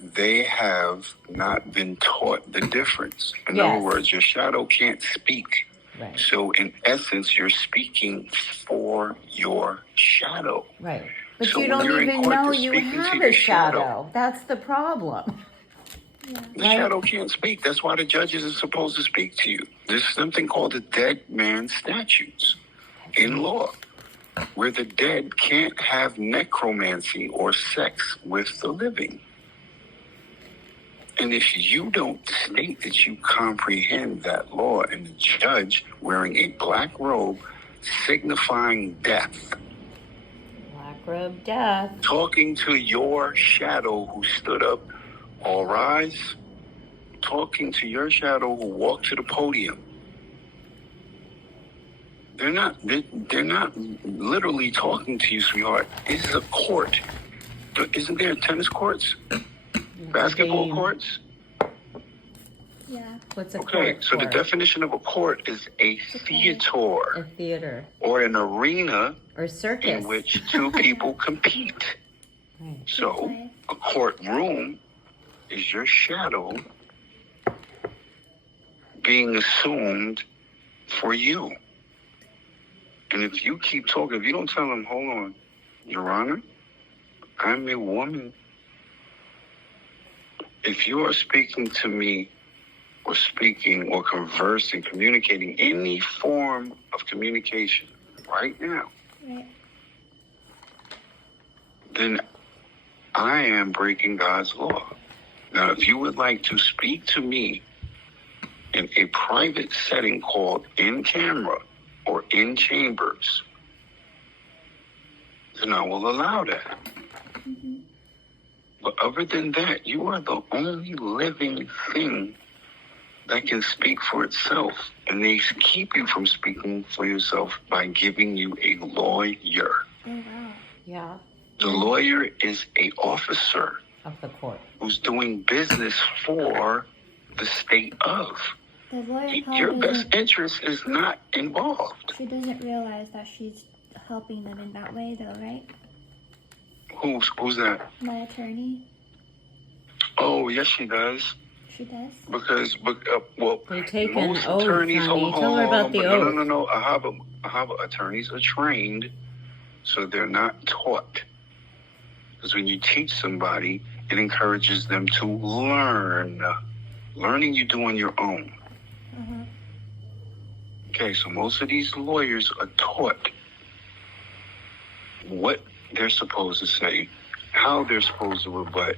they have not been taught the difference. In Yes. other words, your shadow can't speak. Right. So in essence, you're speaking for your shadow. Right. But So you when don't you're in even court, know you're you speaking to have your a shadow. That's the problem. The Right. shadow can't speak. That's why the judges are supposed to speak to you. There's something called the dead man statutes in law, where the dead can't have necromancy or sex with the living. And if you don't state that you comprehend that law, and the judge wearing a black robe signifying death, Black robe death. talking to your shadow who stood up, all rise, talking to your shadow who walked to the podium. They're not literally talking to you, sweetheart. This is a court. Isn't there tennis courts? Basketball Game. courts? Yeah. What's a Okay, court? so the definition of a court is a A theater theater. or an arena Or circus. in which two people compete. Right. So a courtroom is your shadow being assumed for you. And if you keep talking, if you don't tell them, hold on, Your Honor, I'm a woman. If you are speaking to me or speaking or conversing, communicating any form of communication right now, Right. then I am breaking God's law. Now, if you would like to speak to me in a private setting called in camera or in chambers, then I will allow that. Mm-hmm. But other than that, you are the only living thing that can speak for itself. And they keep you from speaking for yourself by giving you a lawyer. Oh, wow. Yeah. The lawyer is an officer Of the court. who's doing business for the state of. The lawyer Your probably best interest is not involved. she doesn't realize that she's helping them in that way, though, right? Who's that? My attorney, Oh, yes, she does. she does. Because, well, They take an most oath, attorneys. honey. Hold Tell her on, about the oath. No. Ahava attorneys are trained, so they're not taught. Because when you teach somebody, it encourages them to learn. Learning you do on your own. Uh-huh. Okay, so most of these lawyers are taught what they're supposed to say, how they're supposed to rebut,